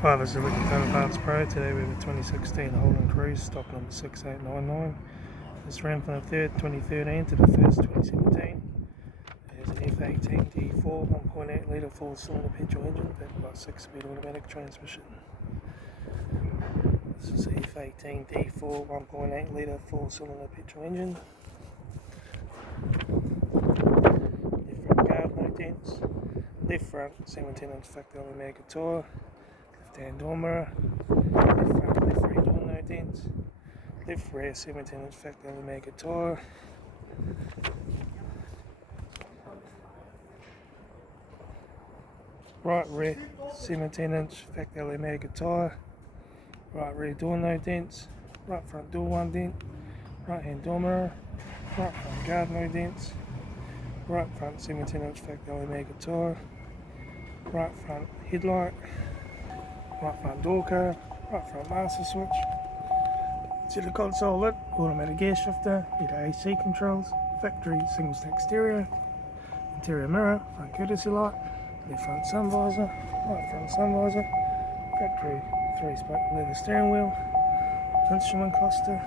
Hi, this is Litre Parts Pro. Today we have a 2016 Holden Cruze, stock number 6899. This ran from the 3rd 2013 to the 1st 2017. It has an F18 D4 1.8 litre 4-cylinder petrol engine backed by a 6-speed automatic transmission. This is the F18 D4 1.8 litre 4-cylinder petrol engine. Left front guard, no dents. Left front 17-inch factory Omega tyre. Left-hand door mirror, left front, left rear door, no dents. Left rear 17-inch factory Omega tyre. Right rear 17-inch factory Omega tyre. Right rear door, no dents. Right front door, 1 dent. Right hand door mirror. Right front guard, no dents. Right front 17-inch factory Omega tyre. Right front headlight. Right front door card, right front master switch, center console lit, automatic gear shifter, heater AC controls, factory single stack stereo, interior mirror, front courtesy light, left front sun visor, right front sun visor, factory 3-spoke leather steering wheel, instrument cluster,